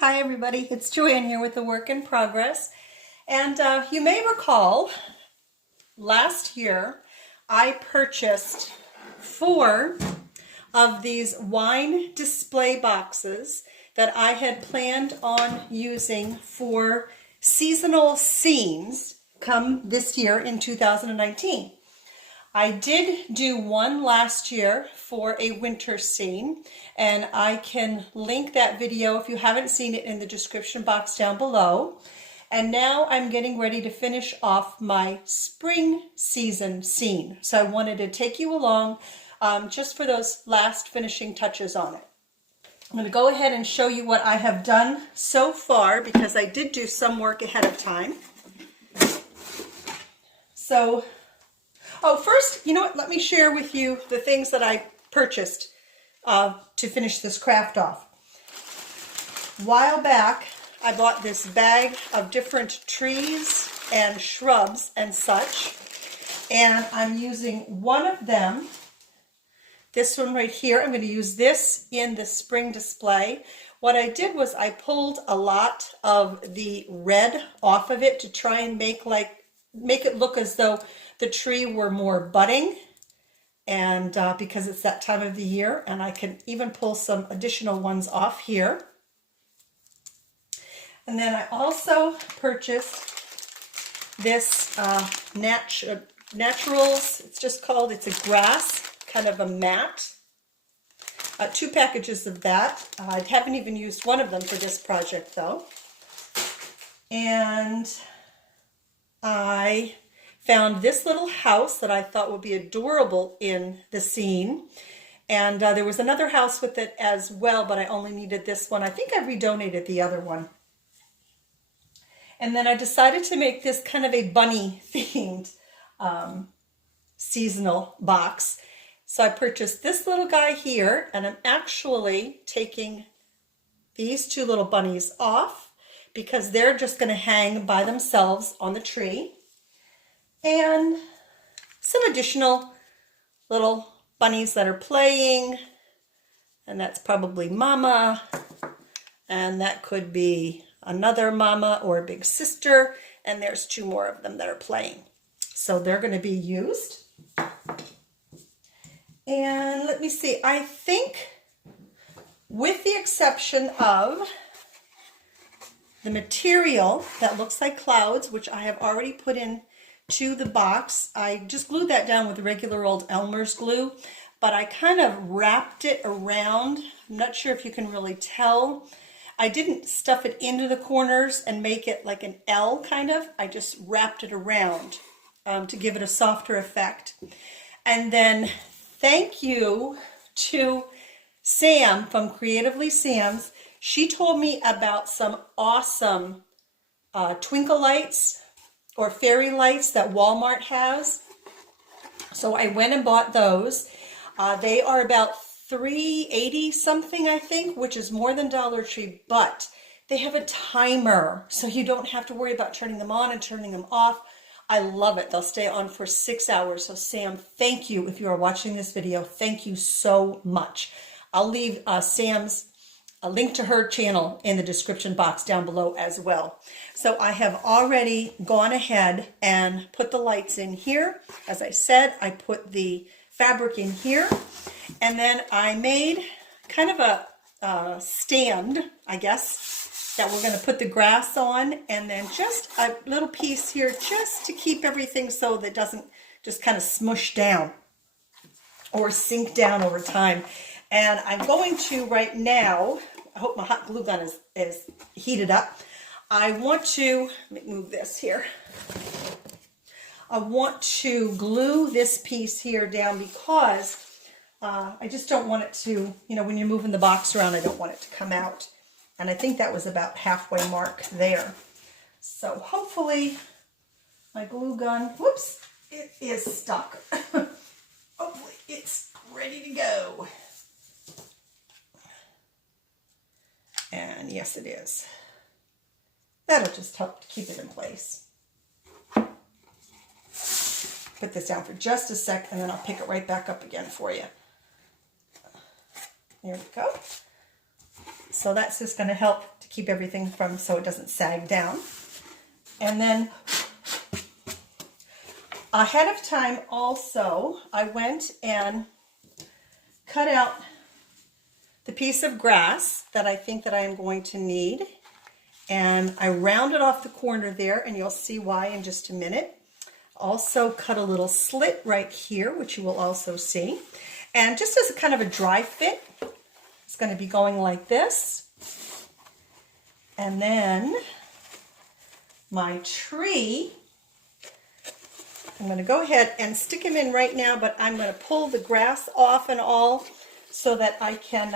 Hi everybody, it's Joanne here with the Work in Progress. And you may recall last year I purchased 4 of these wine display boxes that I had planned on using for seasonal scenes come this year in 2019. I did do one last year for a winter scene, and I can link that video if you haven't seen it in the description box down below. And now I'm getting ready to finish off my spring season scene. So I wanted to take you along just for those last finishing touches on it. I'm going to go ahead and show you what I have done so far because I did do some work ahead of time. First, you know what? Let me share with you the things that I purchased to finish this craft off. A while back, I bought this bag of different trees and shrubs and such, and I'm using one of them. This one right here, I'm going to use this in the spring display. What I did was I pulled a lot of the red off of it to try and make it look as though the tree were more budding, and because it's that time of the year, and I can even pull some additional ones off here. And then I also purchased this Naturals, it's a grass, kind of a mat. 2 packages of that. I haven't even used one of them for this project though. And I found this little house that I thought would be adorable in the scene. And there was another house with it as well, but I only needed this one. I think I redonated the other one. And then I decided to make this kind of a bunny themed seasonal box. So I purchased this little guy here, and I'm actually taking these 2 little bunnies off because they're just going to hang by themselves on the tree. And some additional little bunnies that are playing, and that's probably Mama, and that could be another Mama or a big sister, and there's 2 more of them that are playing. So they're going to be used. And let me see, I think with the exception of the material that looks like clouds, which I have already put in to the box, I just glued that down with regular old Elmer's glue, but I kind of wrapped it around. I'm not sure if you can really tell. I didn't stuff it into the corners and make it like an L kind of. I just wrapped it around to give it a softer effect. And then thank you to Sam from Creatively Sam's. She told me about some awesome twinkle lights or fairy lights that Walmart has. So I went and bought those. They are about $3.80 something, I think, which is more than Dollar Tree, but they have a timer, so you don't have to worry about turning them on and turning them off. I love it. They'll stay on for 6 hours. So Sam, thank you. If you are watching this video, thank you so much. I'll leave Sam's a link to her channel in the description box down below as well. So I have already gone ahead and put the lights in here. As I said, I put the fabric in here, and then I made kind of a stand, I guess, that we're going to put the grass on, and then just a little piece here just to keep everything so that it doesn't just kind of smush down or sink down over time. And I'm going to right now, I hope my hot glue gun is heated up. I want to, let me move this here. I want to glue this piece here down because I just don't want it to, when you're moving the box around, I don't want it to come out. And I think that was about halfway mark there. So hopefully my glue gun, whoops, it is stuck. Hopefully it's ready to go. And yes, it is. That'll just help to keep it in place. Put this down for just a sec, and then I'll pick it right back up again for you. There we go. So that's just going to help to keep everything from, so it doesn't sag down. And then ahead of time also, I went and cut out the piece of grass that I think that I am going to need. And I rounded off the corner there, and you'll see why in just a minute. Also cut a little slit right here, which you will also see. And just as a kind of a dry fit, it's going to be going like this. And then my tree, I'm going to go ahead and stick him in right now, but I'm going to pull the grass off and all so that I can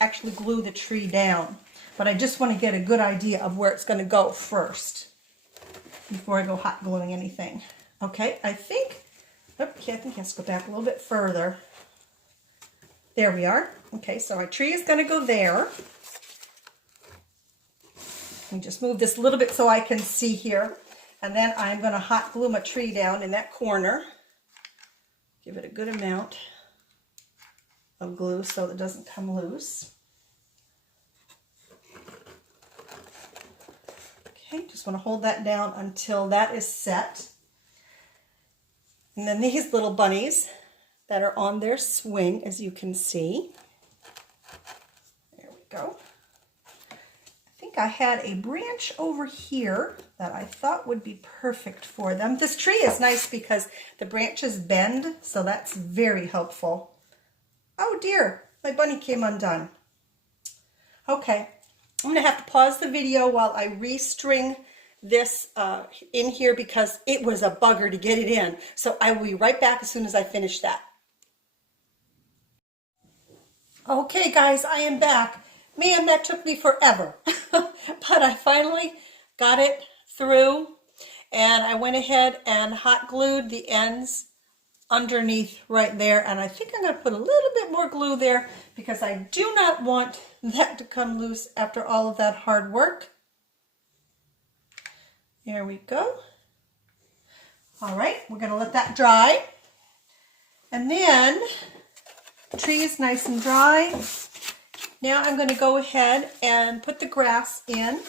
actually glue the tree down. But I just want to get a good idea of where it's going to go first before I go hot gluing anything. Okay, I think he has to go back a little bit further. There we are. Okay, so my tree is going to go there. Let me just move this a little bit so I can see here. And then I'm going to hot glue my tree down in that corner. Give it a good amount of glue so it doesn't come loose. Okay, just want to hold that down until that is set. And then these little bunnies that are on their swing, as you can see. There we go. I think I had a branch over here that I thought would be perfect for them. This tree is nice because the branches bend, so that's very helpful. Oh dear, my bunny came undone. Okay, I'm going to have to pause the video while I restring this in here because it was a bugger to get it in. So I will be right back as soon as I finish that. Okay guys, I am back. Man, that took me forever. But I finally got it through, and I went ahead and hot glued the ends underneath right there, and I think I'm going to put a little bit more glue there because I do not want that to come loose after all of that hard work. There we go. All right, we're going to let that dry. And then the tree is nice and dry. Now I'm going to go ahead and put the grass in.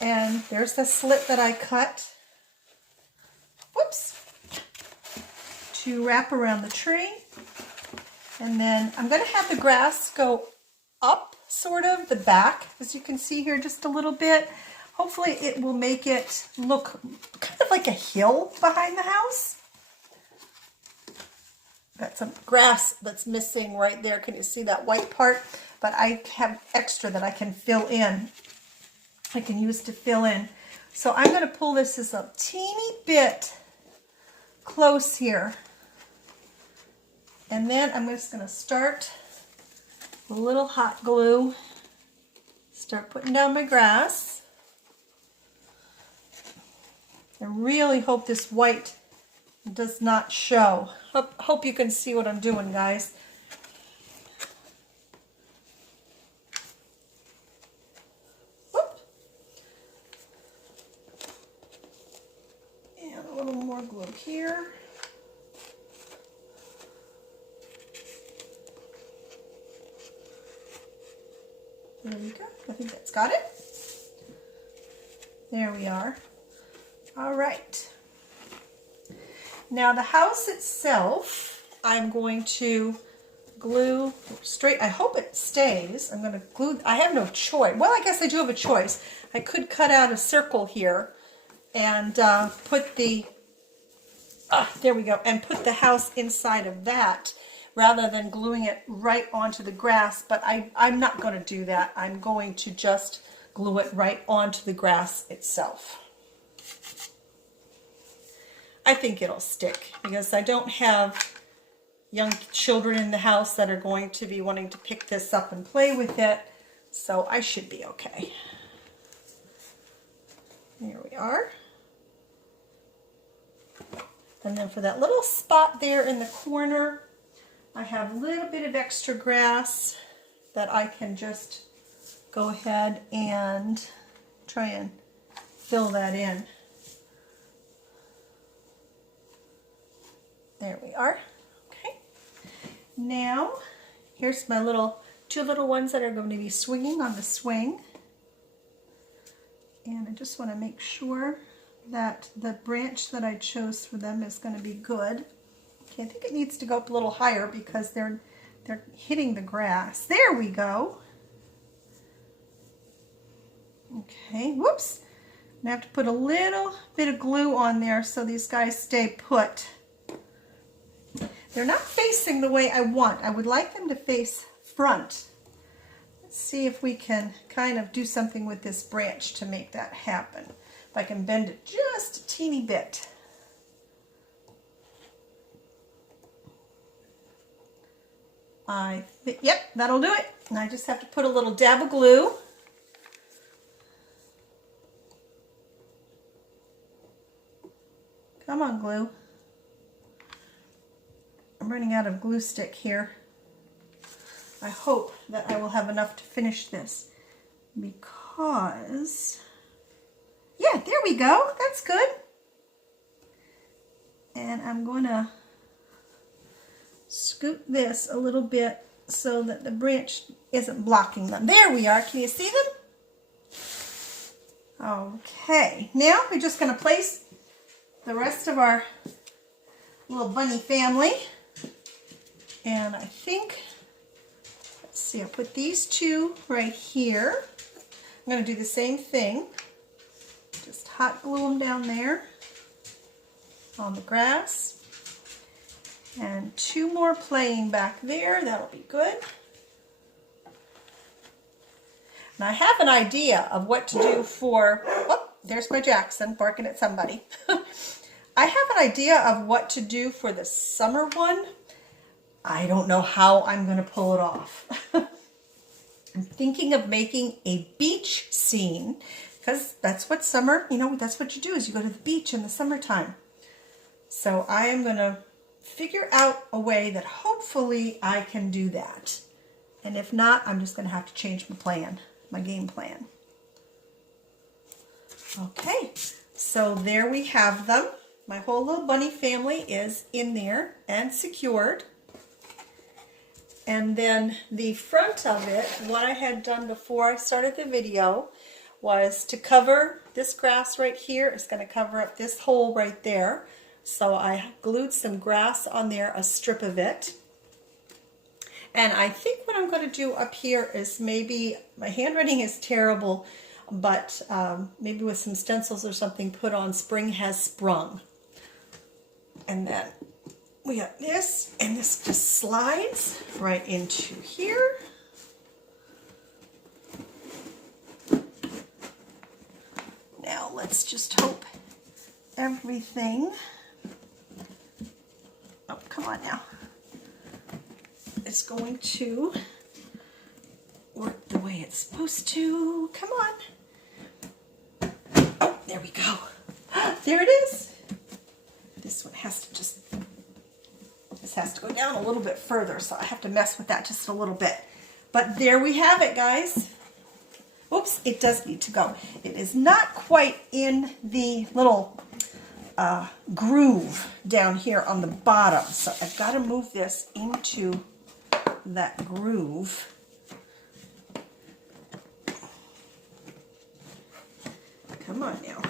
And there's the slit that I cut. Whoops. To wrap around the tree. And then I'm going to have the grass go up, sort of, the back, as you can see here, just a little bit. Hopefully it will make it look kind of like a hill behind the house. Got some grass that's missing right there. Can you see that white part? But I have extra that I can fill in. I can use to fill in. So I'm going to pull this just a teeny bit close here. And then I'm just going to start a little hot glue. Start putting down my grass. I really hope this white does not show. Hope you can see what I'm doing, guys. Whoop. And a little more glue here. There we go. I think that's got it. There we are. All right. Now the house itself, I'm going to glue straight. I hope it stays. I'm going to glue. I have no choice. Well, I guess I do have a choice. I could cut out a circle here and put the, there we go, and put the house inside of that rather than gluing it right onto the grass. But I'm not going to do that. I'm going to just glue it right onto the grass itself. I think it'll stick because I don't have young children in the house that are going to be wanting to pick this up and play with it, so I should be okay. There we are. And then for that little spot there in the corner, I have a little bit of extra grass that I can just go ahead and try and fill that in. There we are. Okay. Now, here's my little two little ones that are going to be swinging on the swing. And I just want to make sure that the branch that I chose for them is going to be good. Okay, I think it needs to go up a little higher because they're hitting the grass. There we go. Okay, whoops. I have to put a little bit of glue on there so these guys stay put. They're not facing the way I want. I would like them to face front. Let's see if we can kind of do something with this branch to make that happen. If I can bend it just a teeny bit. Yep, that'll do it. And I just have to put a little dab of glue. Come on, glue. I'm running out of glue stick here. I hope that I will have enough to finish this because, yeah, there we go. That's good. And I'm going to scoot this a little bit so that the branch isn't blocking them. There we are. Can you see them? Okay. Now we're just going to place the rest of our little bunny family. And I think, let's see, I'll put these two right here. I'm going to do the same thing. Just hot glue them down there on the grass. And two more playing back there. That'll be good. And I have an idea of what to do for, oh, there's my Jackson barking at somebody. I have an idea of what to do for the summer one. I don't know how I'm going to pull it off. I'm thinking of making a beach scene because that's what summer, you know, that's what you do is you go to the beach in the summertime. So I am going to figure out a way that hopefully I can do that. And if not, I'm just going to have to change my plan, my game plan. Okay, so there we have them. My whole little bunny family is in there and secured. And then the front of it, what I had done before I started the video was to cover this grass right here. It's going to cover up this hole right there. So I glued some grass on there, a strip of it. And I think what I'm going to do up here is maybe, my handwriting is terrible, but maybe with some stencils or something put on Spring Has Sprung. And then we got this, and this just slides right into here. Now let's just hope everything, oh, come on now, is going to work the way it's supposed to. Come on. Oh, there we go. There it is. This one has to just, this has to go down a little bit further, so I have to mess with that just a little bit. But there we have it, guys. Oops, it does need to go. It is not quite in the little groove down here on the bottom, so I've got to move this into that groove. Come on now.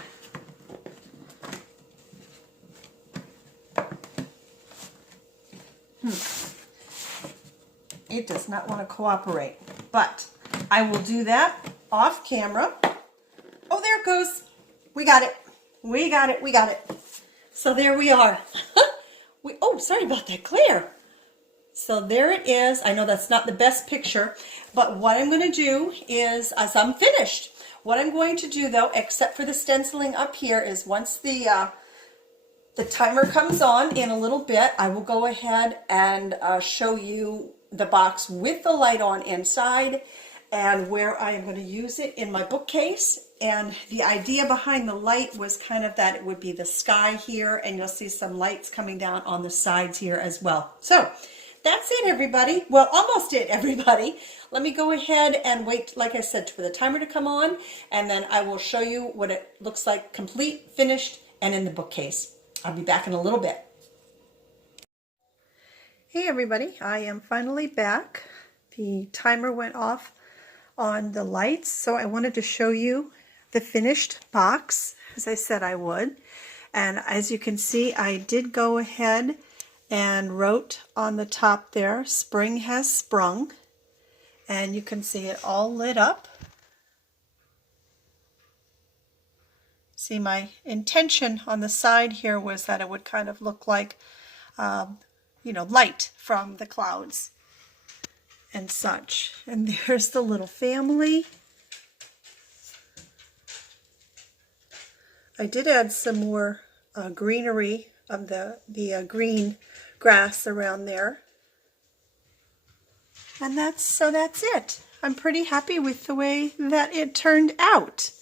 It does not want to cooperate, but I will do that off camera. Oh, there it goes. We got it. We got it. We got it. So there we are. Oh, sorry about that glare. So there it is. I know that's not the best picture, but what I'm going to do is, as I'm finished, what I'm going to do though, except for the stenciling up here, is once the timer comes on in a little bit, I will go ahead and show you the box with the light on inside and where I am going to use it in my bookcase. And the idea behind the light was kind of that it would be the sky here, and you'll see some lights coming down on the sides here as well. So that's it, everybody. Well, almost it, everybody. Let me go ahead and wait, like I said, for the timer to come on, and then I will show you what it looks like complete, finished, and in the bookcase. I'll be back in a little bit. Hey everybody, I am finally back. the timer went off on the lights, so I wanted to show you the finished box, as I said I would. And as you can see, I did go ahead and wrote on the top there, "Spring has sprung." And you can see it all lit up. See, my intention on the side here was that it would kind of look like, you know, light from the clouds and such. And there's the little family. I did add some more greenery of the green grass around there. And that's it. I'm pretty happy with the way that it turned out.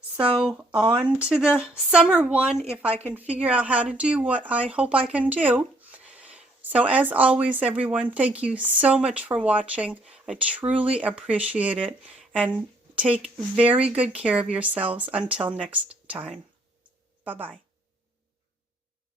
So on to the summer one, if I can figure out how to do what I hope I can do. So as always, everyone, thank you so much for watching. I truly appreciate it. And take very good care of yourselves until next time. Bye-bye.